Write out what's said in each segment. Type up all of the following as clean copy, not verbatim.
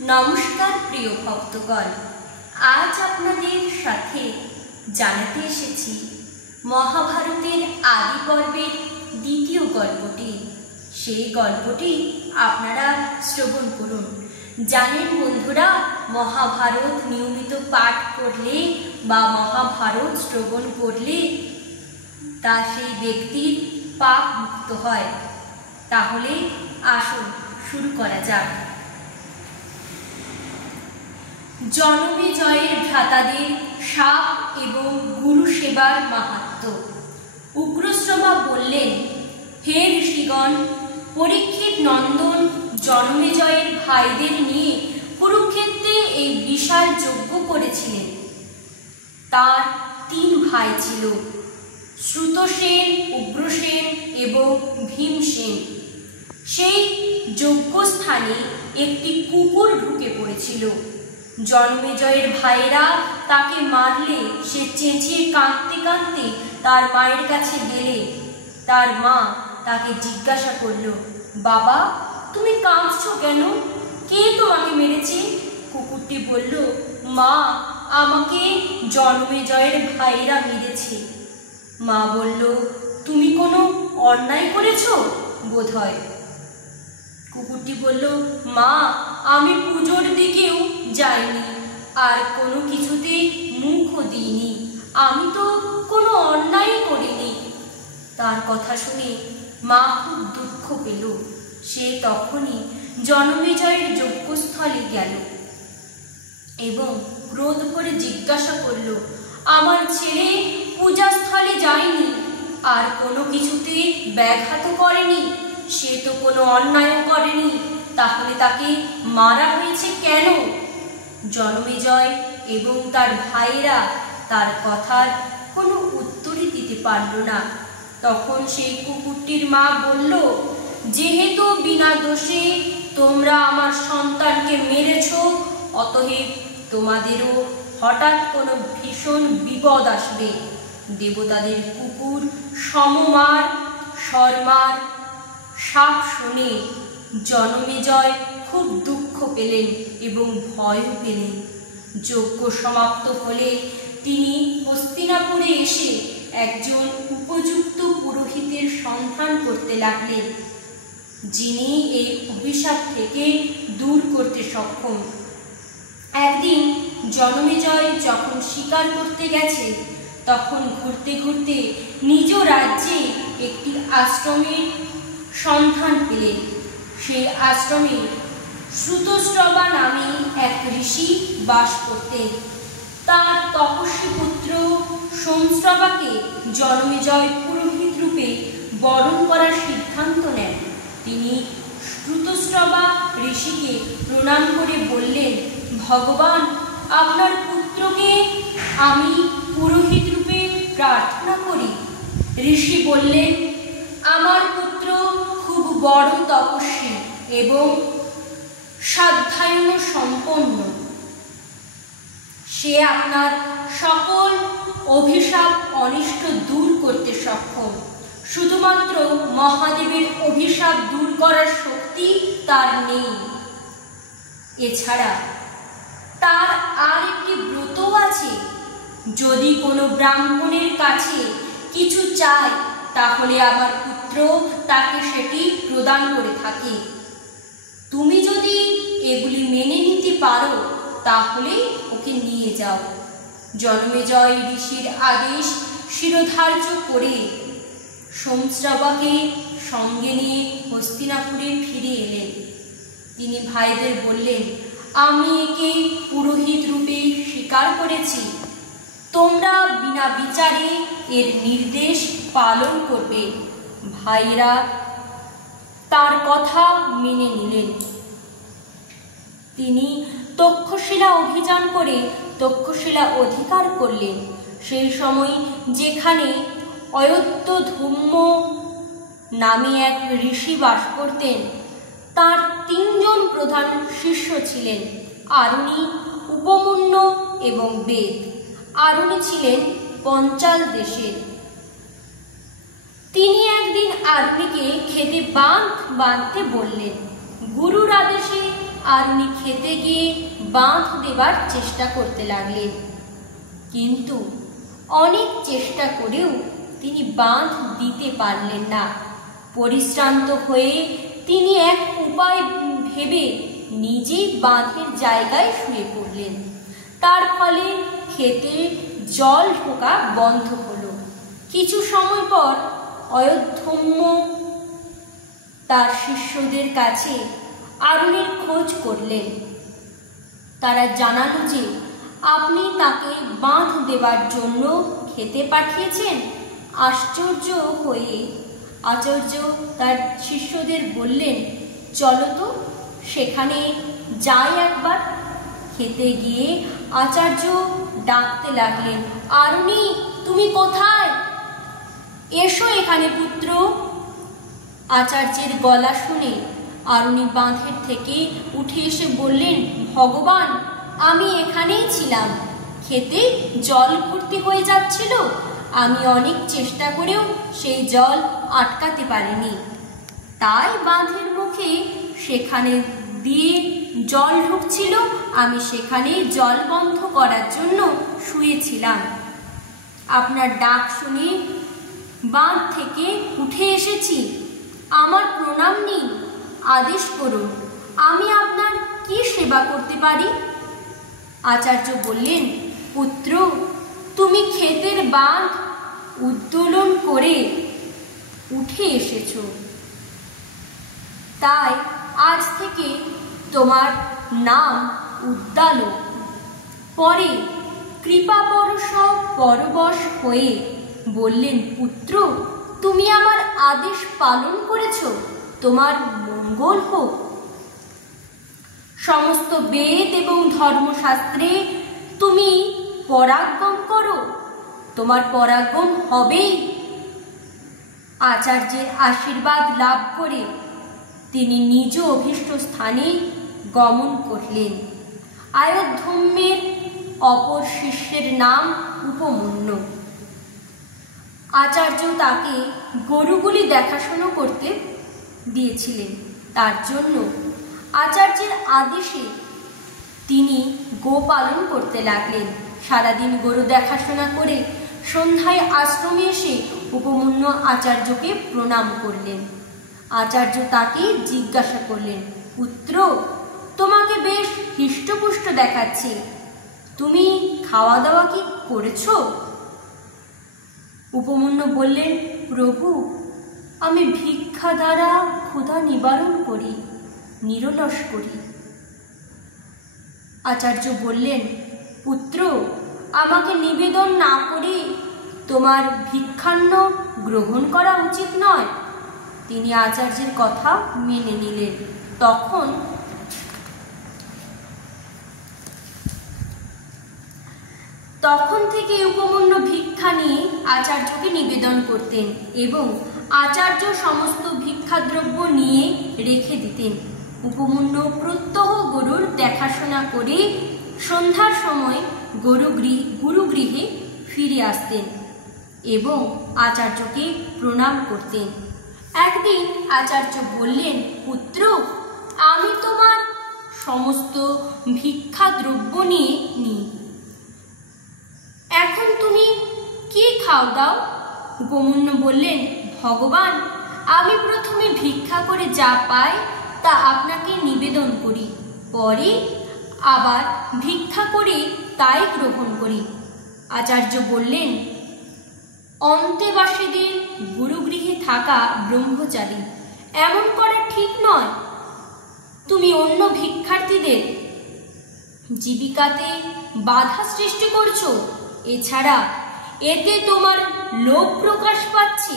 নমস্কার প্রিয় ভক্তগণ, আজ আপনাদের সাথে জানাতে এসেছি মহাভারতের আদি পর্বের দ্বিতীয় গল্পটি। সেই গল্পটি আপনারা শ্রবণ করুন। জানেন বন্ধুরা, মহাভারত নিয়মিত পাঠ করলে বা মহাভারত শ্রবণ করলে তা সেই ব্যক্তির পাপ মুক্ত হয়। তাহলে আসুন শুরু করা যাক। জনমেজয়ের ভ্রাতাদের শাপ এবং গুরু সেবার মাহাত্ম্য। উগ্রশ্রবা বললেন, হে ঋষিগণ, পরীক্ষিত নন্দন জনমেজয়ের ভাইদের নিয়ে কুরুক্ষেত্রে এই বিশাল যজ্ঞ করেছিলেন। তার 3 ভাই ছিল, শ্রুতসেন, উগ্রসেন এবং ভীমসেন। সেই যজ্ঞস্থানে একটি কুকুর ঢুকে পড়েছিল। জনমেজয়ের ভাইরা তাকে মারলে সে চেঁচিয়ে কাঁদতে কাঁদতে তার মায়ের কাছে গেলে তার মা তাকে জিজ্ঞাসা করল, বাবা, তুমি কাঁদছো কেন? কে তোমাকে মেরেছে? কুকুরটি বলল, মা, আমাকে জনমেজয়ের ভাইরা মেরেছে। মা বলল, তুমি কোনো অন্যায় করেছো বোধহয়। কুকুরটি বলল, মা, আমি পুজোর দিকেও যাইনি, আর কোনো কিছুতে মুখও দিইনি, আমি তো কোনো অন্যায় করিনি। তার কথা শুনে মা খুব দুঃখ পেল। সে তখনই জনমেজয়ের যজ্ঞস্থলে গেল এবং ক্রোধ করে জিজ্ঞাসা করল, আমার ছেলে পূজাস্থলে যায়নি, আর কোনো কিছুতে ব্যাঘাত করেনি, সে তো কোনো অন্যায় করেনি, তাহলে তাকে মারা হয়েছে কেন? জনমেজয় এবং তার ভাইরা তার কথার কোনো উত্তরই দিতে পারল না। তখন সেই কুকুরটির মা বলল, যেহেতু বিনা দোষে তোমরা আমার সন্তানকে মেরেছ, অতএব তোমাদেরও হঠাৎ কোনো ভীষণ বিপদ আসবে। দেবতাদের কুকুর সমমার শর্মার শাপ শুনে জনমেজয় খুব দুঃখ পেলেন এবং ভয়ও পেলেন। যজ্ঞ সমাপ্ত হলে তিনি হস্তিনাপুরে এসে একজন উপযুক্ত পুরোহিতের সন্ধান করতে লাগলেন, যিনি এই অভিশাপ থেকে দূর করতে সক্ষম। একদিন জনমেজয় যখন শিকার করতে গেছে, তখন ঘুরতে ঘুরতে নিজ রাজ্যে একটি আশ্রমের সন্ধান পেলেন। সেই আশ্রমে শ্রুতস্রবা নামে এক ঋষি বাস করতেন। তার তপস্বী পুত্র সোমস্রবাকে জনমেজয় পুরোহিত রূপে বরণ করার সিদ্ধান্ত নেন। তিনি শ্রুতস্রবা ঋষিকে প্রণাম করে বললেন, ভগবান, আপনার পুত্রকে আমি পুরোহিত রূপে প্রার্থনা করি। ঋষি বললেন, আমার পুত্র খুব বড় তপস্বী এবং সাধ্যায়ন সম্পন্ন। সে আপনার সকল অভিশাপ অনিষ্ট দূর করতে সক্ষম। শুধুমাত্র মহাদেবের অভিশাপ দূর করার শক্তি তার নেই। এছাড়া তার আর একটি ব্রতও আছে। যদি কোনো ব্রাহ্মণের কাছে কিছু চায়, তাহলে আমার পুত্র তাকে সেটি প্রদান করে থাকে। তুমি যদি এগুলি মেনে নিতে পারো, তাহলে ওকে নিয়ে যাও। জনমেজয় ঋষির আদেশ শিরোধার্য করে সোমস্রবাকে সঙ্গে নিয়ে হস্তিনাপুরে ফিরে এলেন। তিনি ভাইদের বললেন, আমি একে পুরোহিত রূপে স্বীকার করেছি। তোমরা বিনা বিচারে এর নির্দেশ পালন করবে। ভাইরা তার কথা মেনে নিলেন। তিনি তক্ষশিলা অভিযান করে তক্ষশিলা অধিকার করলেন। সেই সময় যেখানে অয়ত্তধূম্য নামে এক ঋষি বাস করতেন, তার 3 জন প্রধান শিষ্য ছিলেন, আরুণি, উপমন্য এবং বেদ। আরুণি ছিলেন পঞ্চাল দেশের। তিনি একদিন আরুণিকে খেতে বাঁধতে বললেন। গুরুর আদেশে আর উনি খেতে গিয়ে বাঁধ দেবার চেষ্টা করতে লাগলেন। কিন্তু অনেক চেষ্টা করেও তিনি বাঁধ দিতে পারলেন না। পরিশ্রান্ত হয়ে তিনি এক উপায় ভেবে নিজেই বাঁধের জায়গায় শুয়ে পড়লেন। তার ফলে ক্ষেতে জল ঢোকা বন্ধ হলো। কিছু সময় পর অয়োধ্যম্য তার শিষ্যদের কাছে আরুণের খোঁজ করলেন। তারা জানালো যে আপনি তাকে বাঁধ দেবার জন্য খেতে পাঠিয়েছেন। আশ্চর্য হয়ে আচার্য তার শিষ্যদের বললেন, চলো তো সেখানে যাই একবার। খেতে গিয়ে আচার্য ডাকতে লাগলেন, আরুণী, তুমি কোথায়? এসো এখানে পুত্র। আচার্যের গলা শুনে আরুণী বাঁধের থেকে উঠে এসে বললেন, ভগবান, আমি এখানেই ছিলাম। খেতে জল ভর্তি হয়ে যাচ্ছিল। আমি অনেক চেষ্টা করেও সেই জল আটকাতে পারিনি। তাই বাঁধের মুখে সেখানে দিয়ে জল ঢুকছিল। আমি সেখানে জল বন্ধ করার জন্য শুয়েছিলাম। আপনার ডাক শুনে বাঁধ থেকে উঠে এসেছি। আমার প্রণাম নিন, আদেশ করুন, আমি আপনার কি সেবা করতে পারি? আচার্য বললেন, পুত্র, তুমি ক্ষেতের বাঁধ উত্তোলন করে উঠে এসেছো, তাই আজ থেকে তোমার নাম উদ্দালক। পরে কৃপাপরশ পরবশ হয়ে বললেন, পুত্র, তুমি আমার আদেশ পালন করেছ, তোমার মঙ্গল হোক। সমস্ত বেদ এবং ধর্মশাস্ত্রে তুমি পরাগণ করো, তোমার পরাগণ হবেই। আচার্যের আশীর্বাদ লাভ করে তিনি নিজ অভীষ্ট স্থানে গমন করলেন। আয়োধ্যম্যের অপর শিষ্যের নাম উপমন্য। আচার্য তাকে গরুগুলি দেখাশোনা করতে দিয়েছিলেন। তার জন্য আচার্যের আদেশে তিনি গোপালন করতে লাগলেন। সারাদিন গরু দেখাশোনা করে সন্ধ্যায় আশ্রমে এসে উপমন্য আচার্যকে প্রণাম করলেন। আচার্য তাকে জিজ্ঞাসা করলেন, পুত্র, তোমাকে বেশ হৃষ্টপুষ্ট দেখাচ্ছে, তুমি খাওয়া দাওয়া কি করেছ? উপমন্য বললেন, প্রভু, আমি ভিক্ষা দ্বারা ক্ষুধা নিবারণ করি, নিরলস করি। আচার্য বললেন, পুত্র, আমাকে নিবেদন না করে তোমার ভিক্ষান্ন গ্রহণ করা উচিত নয়। তিনি আচার্যের কথা মেনে নিলেন। তখন থেকে উপমন্য ভিক্ষা নিয়ে আচার্যকে নিবেদন করতেন এবং আচার্য সমস্ত ভিক্ষাদ্রব্য নিয়ে রেখে দিতেন। উপমন্য প্রত্যহ গরুর দেখাশোনা করে সন্ধ্যার সময় গুরুগৃহে ফিরে আসতেন এবং আচার্যকে প্রণাম করতেন। একদিন আচার্য বললেন, পুত্র, আমি তোমার সমস্ত ভিক্ষাদ্রব্য নিয়ে নিই, এখন তুমি কি খাও দাও? উপমন্য বললেন, ভগবান, আমি প্রথমে ভিক্ষা করে যা পাই তা আপনাকে নিবেদন করি, পরে আবার ভিক্ষা করে তাই গ্রহণ করি। আচার্য বললেন, অন্তেবাসীদের গুরুগৃহে থাকা ব্রহ্মচারী, এমন করা ঠিক নয়। তুমি অন্য ভিক্ষার্থীদের জীবিকাতে বাধা সৃষ্টি করছো। এছাড়া এতে তোমার লোভ প্রকাশ পাচ্ছে।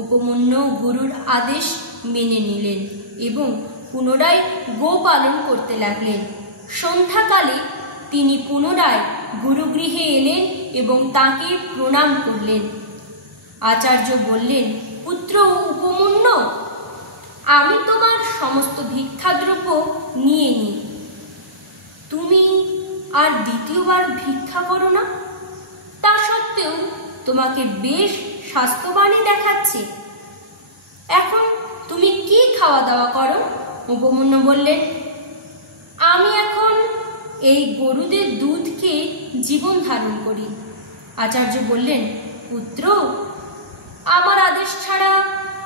উপমন্য গুরুর আদেশ মেনে নিলেন এবং পুনরায় গোপালন করতে লাগলেন। সন্ধ্যাকালে তিনি পুনরায় গুরুগৃহে এলেন এবং তাকে প্রণাম করলেন। আচার্য বললেন, পুত্র উপমন্য, আমি তোমার সমস্ত ভিক্ষাদ্রব্য নিয়ে নিই, তুমি আর দ্বিতীয়বার ভিক্ষা করো না। তা সত্ত্বেও তোমাকে বেশ স্বাস্থ্যবানই দেখাচ্ছে। এখন তুমি কি খাওয়া দাওয়া করো? উপমন্য বললেন, আমি এখন এই গরুদের দুধ খেয়ে জীবন ধারণ করি। আচার্য বললেন, পুত্র, আমার আদেশ ছাড়া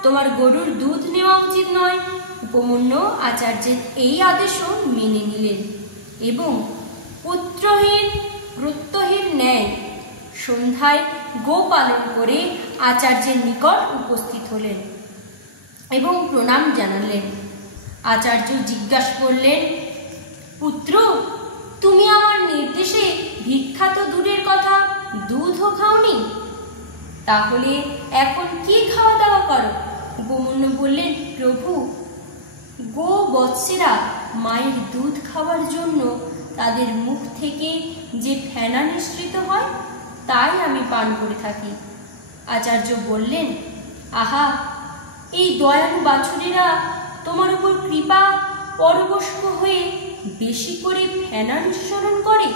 তোমার গরুর দুধ নেওয়া উচিত নয়। উপমন্যু আচার্যের এই আদেশও মেনে নিলেন এবং পুত্রহীন প্রত্যহীন ন্যায় সন্ধ্যায় গো পালন করে আচার্যের নিকট উপস্থিত হলেন এবং প্রণাম জানালেন। আচার্য জিজ্ঞাসা করলেন, পুত্র, তুমি আমার নির্দেশে ভিক্ষা তো দূরের কথা, দুধও খাওনি, তাহলে এখন কি খাওয়া দাওয়া করো? উপমন্যু বললেন, প্রভু, গো বৎসেরা মায়ের দুধ খাওয়ার জন্য তাদের মুখ থেকে যে ফেনা নিঃসৃত হয় তাই আমি পান করে থাকি। আচার্য বললেন, আহা, এই দয়ালু বাছুরেরা তোমার উপর কৃপা পরবশ হয়ে বেশি করে ফেনা নিঃসরণ করে।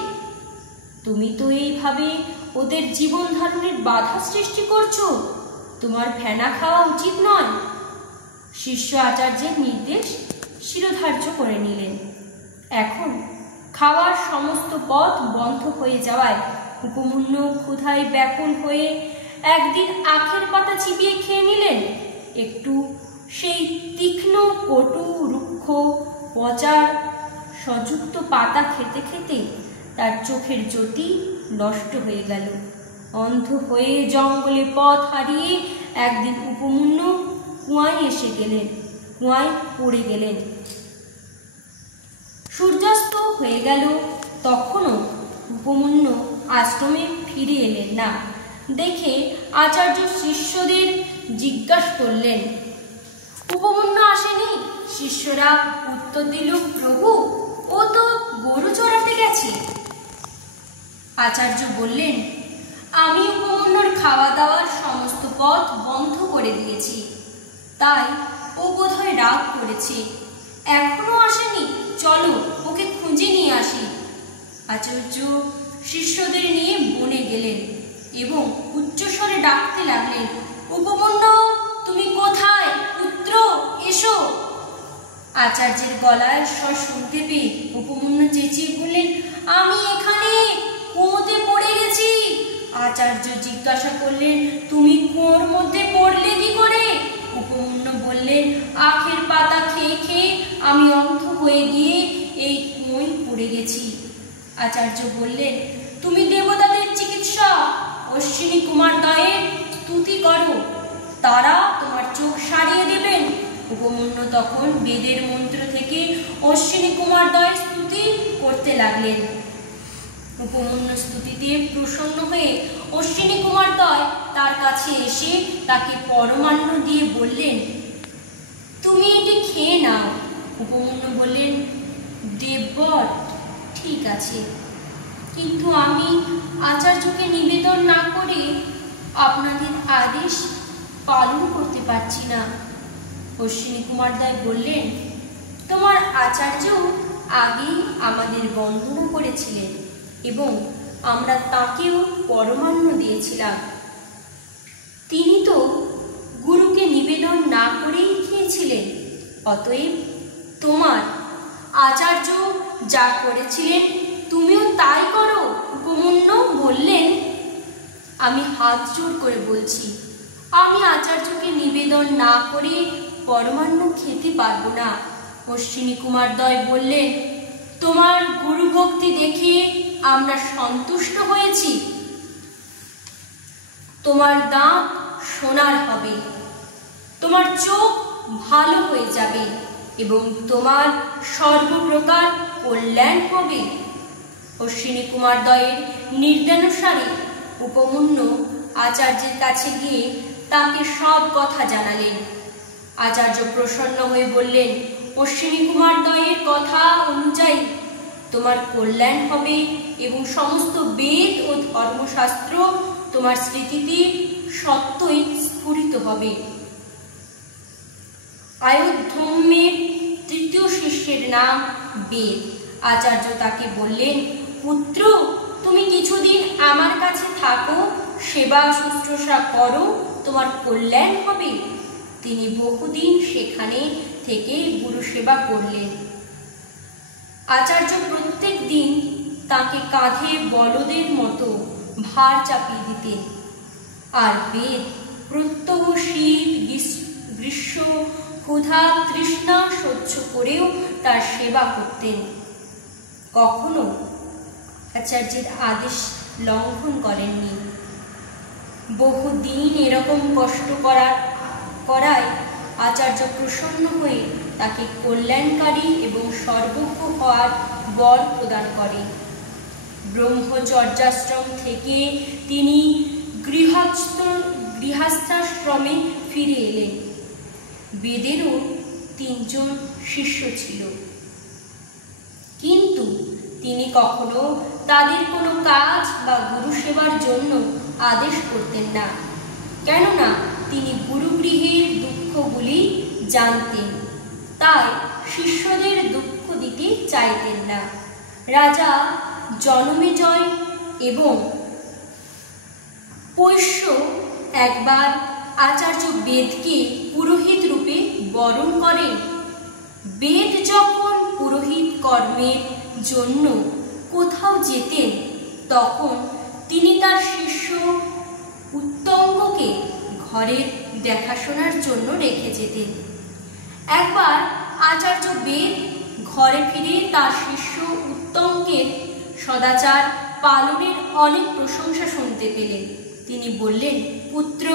তুমি তো এইভাবে ওদের জীবন ধারণের বাধা সৃষ্টি করছো। তোমার ফেনা খাওয়া উচিত নয়। শিষ্য আচার্যের নির্দেশ শিরোধার্য করে নিলেন। এখন খাওয়ার সমস্ত পথ বন্ধ হয়ে যাওয়ায় উপমন্যু ক্ষুধায় ব্যাকুল হয়ে একদিন আখের পাতা চিবিয়ে খেয়ে নিলেন। একটু সেই তীক্ষ্ণ কটু রুক্ষ পচার সযুক্ত পাতা খেতে খেতে তার চোখের জ্যোতি নষ্ট হয়ে গেল। অন্ধ হয়ে জঙ্গলে পথ হারিয়ে একদিন উপমন্যু কুয়ায় এসে গেলেন, কুয়ায় পড়ে গেলেন। সূর্যাস্ত হয়ে গেল, তখনও উপমন্যু আশ্রমে ফিরে এলেন না। দেখে আচার্য শিষ্যদের জিজ্ঞাসা করলেন, উপমন্যু আসেনি? শিষ্যরা উত্তর দিল, প্রভু, ও তো গরু চড়াতে গেছে। আচার্য বললেন, আমি উপমন্যুর খাওয়া দাওয়ার সমস্ত পথ বন্ধ করে দিয়েছি, তাই ও বোধহয় রাগ করেছে, এখনো আসেনি। চলো ওকে খুঁজে নিয়ে আসি। আচার্য শিষ্যদের নিয়ে বনে গেলেন এবং উচ্চস্বরে ডাকতে লাগলেন, উপমন্যু, তুমি কোথায়? পুত্র, এসো। আচার্যের গলায় স্বর শুনতে পেয়ে উপমন্যু চেঁচিয়ে বললেন, আমি এখানে কুয়োতে পড়ে গেছি। আচার্য জিজ্ঞাসা করলেন, তুমি কুয়োর মধ্যে পড়লে কি করে? উপমন্যু বললেন, আখের পাতা খেয়ে খেয়ে আমি অন্ধ হয়ে গিয়ে এই কুয়োয় পড়ে গেছি। আচার্য বললেন, তুমি দেবতাদের চিকিৎসা অশ্বিনী কুমারদ্বয়ের স্তুতি করো, তারা তোমার চোখ সারিয়ে দেবেন। উপমন্যু তখন বেদের মন্ত্র থেকে অশ্বিনী কুমারদ্বয়ের স্তুতি করতে লাগলেন। উপমন্যু স্তুতিতে প্রসন্ন হয়ে অশ্বিনী কুমারদ্বয় তার কাছে এসে তাকে পরমান্ন দিয়ে বললেন, তুমি এটি খেয়ে নাও। উপমন্যু বললেন, দেববর, ঠিক আছে, কিন্তু আমি আচার্যকে নিবেদন না করে আপনাদের আদেশ পালন করতে পারছি না। অশ্বিনী কুমারদ্বয় বললেন, তোমার আচার্য আগেই আমাদের বন্দনা করেছিলেন এবং আমরা তাকেও পরমান্ন দিয়েছিলাম। তিনি তো গুরুকে নিবেদন না করেই খেয়েছিলেন। অতএব তোমার আচার্য যা করেছিলেন তুমিও তাই করো। উপমন্যু বললেন, আমি হাত জোর করে বলছি, আমি আচার্যকে নিবেদন না করে পরমান্ন খেতে পারবো না। অশ্বিনী কুমারদ্বয় বললেন, তোমার গুরু ভক্তি দেখে আমরা সন্তুষ্ট হয়েছি। তোমার দাঁত সোনার হবে, তোমার চোখ ভালো হয়ে যাবে এবং তোমার সর্বপ্রকার কল্যাণ হবে। অশ্বিনী কুমারদ্বয়ের নির্দেশানুসারে উপমন্যু আচার্যের কাছে গিয়ে তাকে সব কথা জানালেন। আচার্য প্রসন্ন হয়ে বললেন, অশ্বিনী কুমারদ্বয়ের কথা অনুযায়ী তোমার কল্যাণ হবে এবং সমস্ত বেদ ও ধর্মশাস্ত্র তোমার স্মৃতিতে সত্যই স্ফুরিত হবে। আয়োধ্যমের তৃতীয় শিষ্যের নাম বেদ। আচার্য তাকে বললেন, পুত্র, তুমি কিছুদিন আমার কাছে থাকো, সেবা শুশ্রূষা করো, তোমার কল্যাণ হবে। তিনি বহুদিন সেখানে থেকে গুরু সেবা করলেন। আচার্য প্রত্যেক দিন তাকে কাঁধে বলদের মতো ভার চাপিয়ে দিতেন, আর বেদ প্রত্যহ শীত গ্রীষ্ম ক্ষুধা তৃষ্ণা সহ্য করেও তার সেবা করতেন। কখনো আচার্যের আদেশ লঙ্ঘন করেননি। বহুদিন এরকম কষ্ট করায় আচার্য প্রসন্ন হয়ে তাকে কল্যাণকারী এবং সর্বজ্ঞ হওয়ার বর প্রদান করেন। ব্রহ্মচর্যাশ্রম থেকে তিনি গৃহস্থাশ্রমে ফিরে এলেন। বেদেরও 3 জন শিষ্য ছিল, কিন্তু তিনি কখনো তাদের কোনো কাজ বা গুরু সেবার জন্য আদেশ করতেন না, কেননা তিনি গুরুগৃহের দুঃখগুলি জানতেন, তাই শিষ্যদের দুঃখ দিতে চাইতেন না। রাজা জনমেজয় এবং পৈশ্য একবার আচার্য বেদকে পুরোহিত রূপে বরণ করেন। বেদ যখন পুরোহিত কর্মের জন্য কোথাও যেতেন, তখন তিনি তার শিষ্য উত্তঙ্গকে ঘরের দেখাশোনার জন্য রেখে যেতেন। একবার আচার্য বেদ ঘরে ফিরে তার শিষ্য উত্তঙ্গের সদাচার পালনের অনেক প্রশংসা শুনতে পেলেন। তিনি বললেন, পুত্র,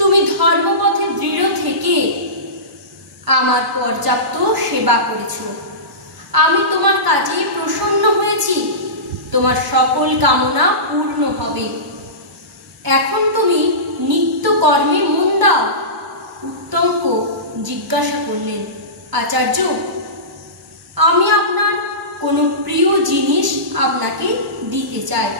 তুমি ধর্মপথে দৃঢ় থেকে আমার পর্যাপ্ত সেবা করেছ। আমি তোমার কাজে প্রসন্ন হয়েছি। তোমার সকল কামনা পূর্ণ হবে। এখন তুমি নিত্য কর্মে মন দাও। উত্তঙ্গ জিজ্ঞাসা করলেন, আচার্য, আমি আপনার কোনো প্রিয় জিনিস আপনাকে দিতে চাই।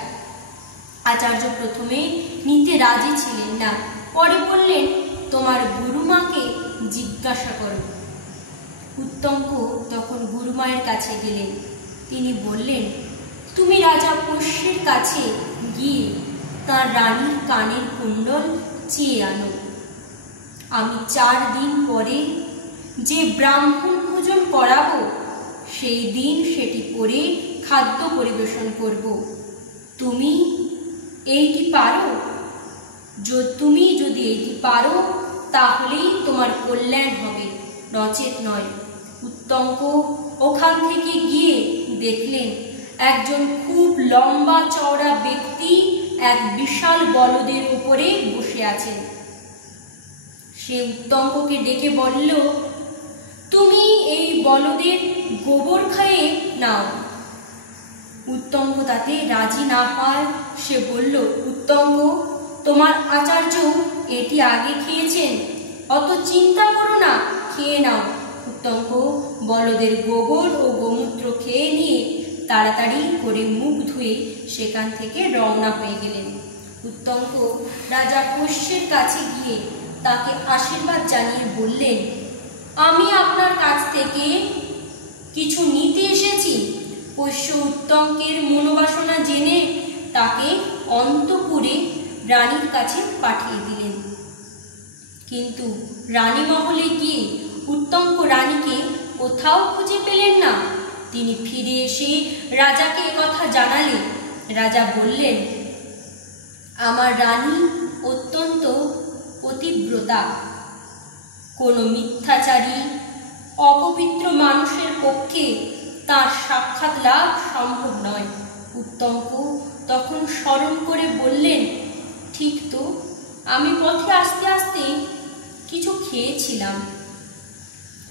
আচার্য প্রথমে নিতে রাজি ছিলেন না, পরে বললেন, তোমার গুরুমাকে জিজ্ঞাসা করো। উত্তঙ্গ তখন গুরুমায়ের কাছে গেলেন। তিনি বললেন, তুমি রাজা পৈশ্যের কাছে গিয়ে তাঁর রানীর কানের কুণ্ডল চেয়ে আনো। আমি 4 দিন পরে যে ব্রাহ্মণ ভোজন করাবো, সেই দিন সেটি পরে খাদ্য পরিবেশন করব। তুমি এইটি পারো? তুমি যদি এইটি পারো, তাহলেই তোমার কল্যাণ হবে, নচেত নয়। উত্তঙ্গ ওখান থেকে গিয়ে দেখলেন একজন খুব লম্বা চওড়া ব্যক্তি এক বিশাল বলদের উপরে বসে আছেন। সে উত্তঙ্গকে ডেকে বলল, তুমি এই বলদের গোবর খেয়ে নাও। উত্তঙ্গ তাতে রাজি না হয়। সে বলল, উত্তঙ্গ, তোমার আচার্য এটি আগে খেয়েছেন, অত চিন্তা করো না, খেয়ে নাও। উত্তঙ্গ বলদের গোবর ও গোমূত্র খেয়ে নিয়ে তাড়াতাড়ি করে মুখ ধুয়ে সেখান থেকে রওনা হয়ে গেলেন। উত্তঙ্গ রাজা পৈশ্যের কাছে গিয়ে তাকে আশীর্বাদ জানিয়ে বললেন, আমি আপনার কাছ থেকে কিছু নিতে এসেছি। পৈশ্য উত্তঙ্গের মনোবাসনা জেনে তাকে অন্তঃপুরে রানীর কাছে পাঠিয়ে দিলেন। কিন্তু রানী মহলে গিয়ে উত্তঙ্গ রানীকে কোথাও খুঁজে পেলেন না। তিনি ফিরে এসে রাজাকে একথা জানালেন। রাজা বললেন, আমার রানী অত্যন্ত পতিব্রতা। কোনো মিথ্যাচারী অপবিত্র মানুষের পক্ষে তার সাক্ষাৎ লাভ সম্ভব নয়। উত্তঙ্গ তখন স্মরণ করে বললেন, ঠিক তো, আমি পথে আসতে আসতে কিছু খেয়েছিলাম।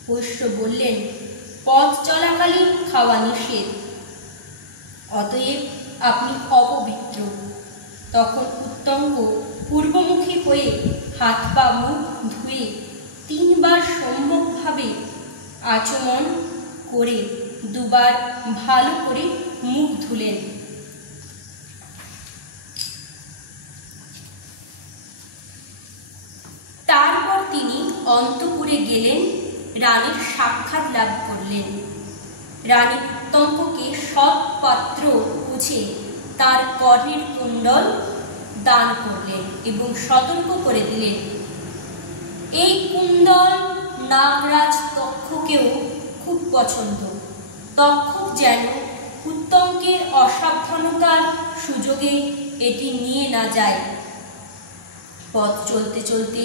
পৈশ্য বললেন, পথ চলাকালীন খাওয়া নিষেধ, অতএব আপনি অপবিত্র। তখন উত্তঙ্গ পূর্বমুখী হয়ে হাত পা মুখ ধুয়ে 3 বার সম্যকভাবে আচমন করে 2 বার ভালো করে মুখ ধুলেন। তারপর তিনি অন্তঃপুরে গেলেন, রানীর সাক্ষাৎ লাভ করলেন। রানী উত্তঙ্গকে সৎ পাত্র বুঝে তার কর্ণের কুণ্ডল দান করলেন এবং সতর্ক করে দিলেন, এই কুণ্ডল নাগরাজ তক্ষকেও খুব পছন্দ। তক্ষক যেন উত্তঙ্কের অসাবধানতার সুযোগে এটি নিয়ে না যায়। পথ চলতে চলতে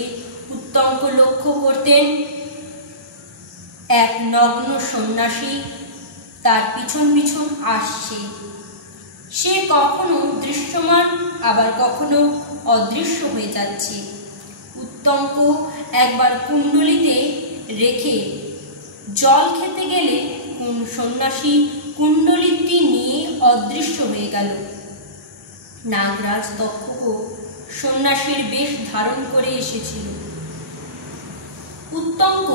উত্তঙ্ক লক্ষ্য করতেন এক নগ্ন সন্ন্যাসী তার পিছন পিছন আসছে। সে কখনো দৃশ্যমান আবার কখনো অদৃশ্য হয়ে যাচ্ছে। উত্তঙ্ক একবার কুণ্ডলিতে রেখে জল খেতে গেলে সন্ন্যাসী কুণ্ডলিটি নিয়ে অদৃশ্য হয়ে গেল। নাগরাজ তক্ষকও সন্ন্যাসীর বেশ ধারণ করে এসেছিল। উত্তঙ্ক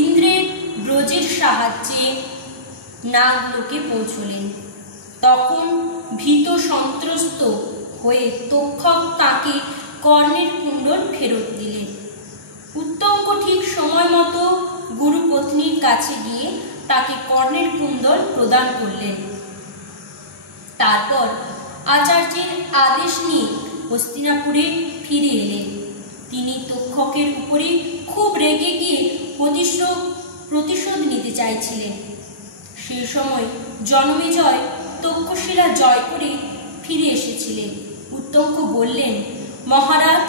ইন্দ্রের ব্রজের সাহায্যে নাগলোকে পৌঁছলেন। তখন ভীত সন্ত্রস্ত হয়ে তক্ষক তাকে কর্ণের কুণ্ডল ফেরত দিলেন। উত্তঙ্ক ঠিক সময় মতো গুরুপত্নীর কাছে গিয়ে তাকে কর্ণের কুণ্ডল প্রদান করলেন। তারপর আচার্যের আদেশ নিয়ে হস্তিনাপুরে ফিরে এলেন। তিনি তক্ষকের উপরে খুব রেগে গিয়ে প্রতিশোধ নিতে চাইছিলেন। সেই সময় জনমেজয় তক্ষশিলা জয় করে ফিরে এসেছিলেন। উত্তঙ্ক বললেন, মহারাজ,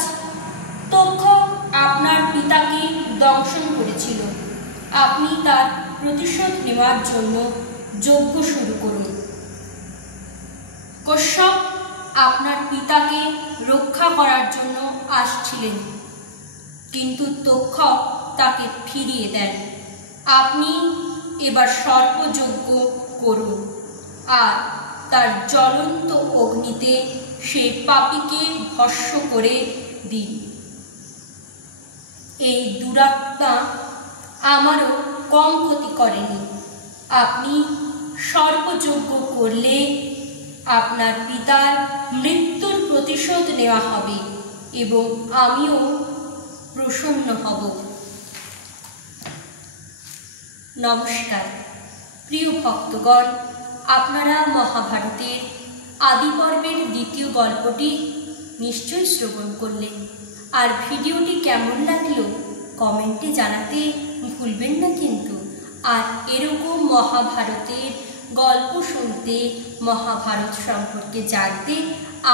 তক্ষক আপনার পিতাকে দংশন করেছিল। আপনি তার প্রতিশোধ নেওয়ার জন্য যজ্ঞ শুরু করুন। কশ্যপ আপনার পিতাকে রক্ষা করার জন্য আসছিলেন, কিন্তু তক্ষক তাকে ফিরিয়ে দেন। আপনি এবার সর্পযজ্ঞ করুন আর তার জ্বলন্ত অগ্নিতে সেই পাপীকে ভস্ম করে দিন। এই দুরাত্মা আমারও কম ক্ষতি করেনি। আপনি সর্পযজ্ঞ করলে আপনার পিতার মৃত্যুর প্রতিশোধ নেওয়া হবে এবং আমিও প্রসন্ন হব। নমস্কার প্রিয় ভক্তগণ, আপনারা মহাভারতের আদি পর্বের দ্বিতীয় গল্পটি নিশ্চয়ই শ্রবণ করলেন। আর ভিডিওটি কেমন লাগলো কমেন্টে জানাতে ভুলবেন না কিন্তু। আর এরকম মহাভারতের গল্প শুনতে, মহাভারত সম্পর্কে জানতে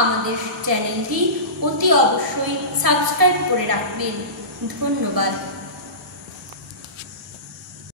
আমাদের চ্যানেলটি অতি অবশ্যই সাবস্ক্রাইব করে রাখবেন। ধন্যবাদ।